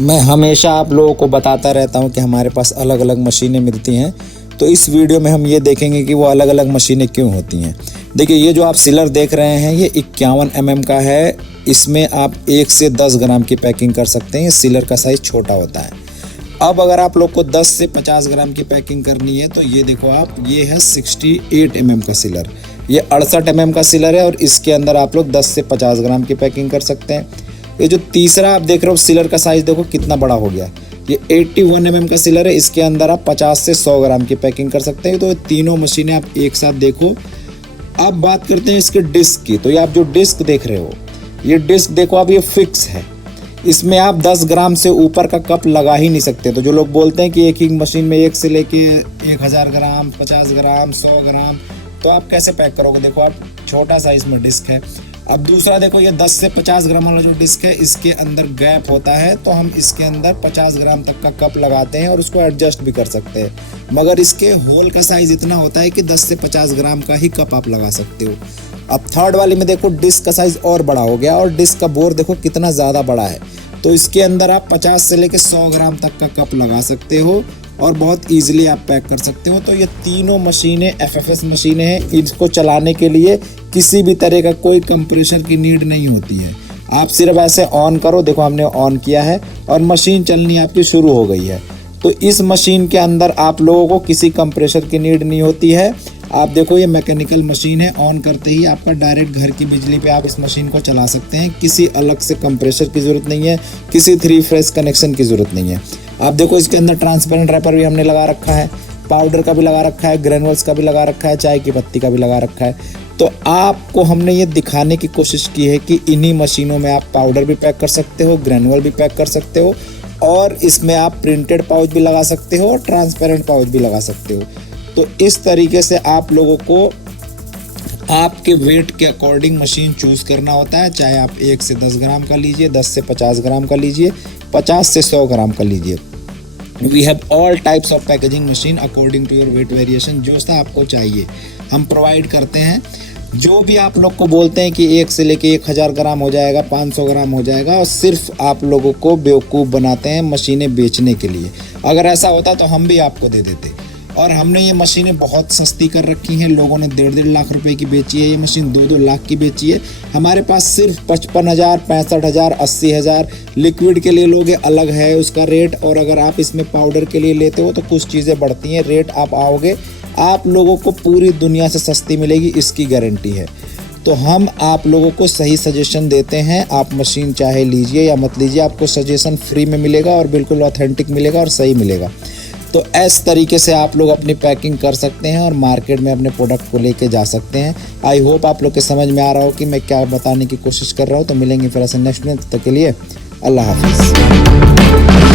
मैं हमेशा आप लोगों को बताता रहता हूं कि हमारे पास अलग अलग मशीनें मिलती हैं, तो इस वीडियो में हम ये देखेंगे कि वो अलग अलग मशीनें क्यों होती हैं। देखिए, ये जो आप सीलर देख रहे हैं ये 51 mm का है। इसमें आप 1 से 10 ग्राम की पैकिंग कर सकते हैं। ये सीलर का साइज़ छोटा होता है। अब अगर आप लोग को 10 से 50 ग्राम की पैकिंग करनी है तो ये देखो आप, ये है 68 mm का सीलर। ये 68 mm का सीलर है और इसके अंदर आप लोग 10 से 50 ग्राम की पैकिंग कर सकते हैं। ये जो तीसरा आप देख रहे हो सीलर का साइज़ देखो कितना बड़ा हो गया। ये 81 mm का सीलर है। इसके अंदर आप 50 से 100 ग्राम की पैकिंग कर सकते हैं। तो ये तीनों मशीनें आप एक साथ देखो। अब बात करते हैं इसके डिस्क की। तो ये आप जो डिस्क देख रहे हो, ये डिस्क देखो आप, ये फिक्स है। इसमें आप 10 ग्राम से ऊपर का कप लगा ही नहीं सकते। तो जो लोग बोलते हैं कि एक ही मशीन में 1 से लेके 1000 ग्राम, 50 ग्राम, 100 ग्राम, तो आप कैसे पैक करोगे। देखो आप, छोटा सा इसमें डिस्क है। अब दूसरा देखो, ये 10 से 50 ग्राम वाला जो डिस्क है, इसके अंदर गैप होता है, तो हम इसके अंदर 50 ग्राम तक का कप लगाते हैं और उसको एडजस्ट भी कर सकते हैं। मगर इसके होल का साइज़ इतना होता है कि 10 से 50 ग्राम का ही कप आप लगा सकते हो। अब थर्ड वाली में देखो, डिस्क का साइज़ और बड़ा हो गया और डिस्क का बोर देखो कितना ज़्यादा बड़ा है। तो इसके अंदर आप 50 से लेकर 100 ग्राम तक का कप लगा सकते हो और बहुत ईजिली आप पैक कर सकते हो। तो ये तीनों मशीनें FFS मशीनें हैं। इसको चलाने के लिए किसी भी तरह का कोई कंप्रेसर की नीड नहीं होती है। आप सिर्फ ऐसे ऑन करो, देखो हमने ऑन किया है और मशीन चलनी आपकी शुरू हो गई है। तो इस मशीन के अंदर आप लोगों को किसी कंप्रेसर की नीड नहीं होती है। आप देखो, ये मैकेनिकल मशीन है। ऑन करते ही आपका डायरेक्ट घर की बिजली पे आप इस मशीन को चला सकते हैं। किसी अलग से कंप्रेसर की ज़रूरत नहीं है, किसी 3 फेज कनेक्शन की ज़रूरत नहीं है। आप देखो, इसके अंदर ट्रांसपेरेंट रैपर भी हमने लगा रखा है, पाउडर का भी लगा रखा है, ग्रेनुअल्स का भी लगा रखा है, चाय की पत्ती का भी लगा रखा है। तो आपको हमने ये दिखाने की कोशिश की है कि इन्हीं मशीनों में आप पाउडर भी पैक कर सकते हो, ग्रेनुअल भी पैक कर सकते हो और इसमें आप प्रिंटेड पाउच भी लगा सकते हो और ट्रांसपेरेंट पाउच भी लगा सकते हो। तो इस तरीके से आप लोगों को आपके वेट के अकॉर्डिंग मशीन चूज़ करना होता है। चाहे आप 1 से 10 ग्राम का लीजिए, 10 से 50 ग्राम का लीजिए, 50 से 100 ग्राम का लीजिए। We have all types of packaging machine according to your weight variation. जो सा आपको चाहिए हम प्रोवाइड करते हैं। जो भी आप लोग को बोलते हैं कि 1 से लेके 1000 ग्राम हो जाएगा, 500 ग्राम हो जाएगा, और सिर्फ आप लोगों को बेवकूफ़ बनाते हैं मशीनें बेचने के लिए। अगर ऐसा होता तो हम भी आपको दे देते। और हमने ये मशीनें बहुत सस्ती कर रखी हैं। लोगों ने 1.5 लाख रुपए की बेची है, ये मशीन 2-2 लाख की बेची है। हमारे पास सिर्फ 55,000, 65,000, 80,000 लिक्विड के लिए लोगे अलग है उसका रेट। और अगर आप इसमें पाउडर के लिए लेते हो तो कुछ चीज़ें बढ़ती हैं। रेट आप आओगे, आप लोगों को पूरी दुनिया से सस्ती मिलेगी, इसकी गारंटी है। तो हम आप लोगों को सही सजेशन देते हैं। आप मशीन चाहे लीजिए या मत लीजिए, आपको सजेशन फ्री में मिलेगा और बिल्कुल ऑथेंटिक मिलेगा और सही मिलेगा। तो इस तरीके से आप लोग अपनी पैकिंग कर सकते हैं और मार्केट में अपने प्रोडक्ट को लेके जा सकते हैं। आई होप आप लोग के समझ में आ रहा हो कि मैं क्या बताने की कोशिश कर रहा हूँ। तो मिलेंगे फिर ऐसे नेक्स्ट में, तब तक के लिए अल्लाह हाफिज़।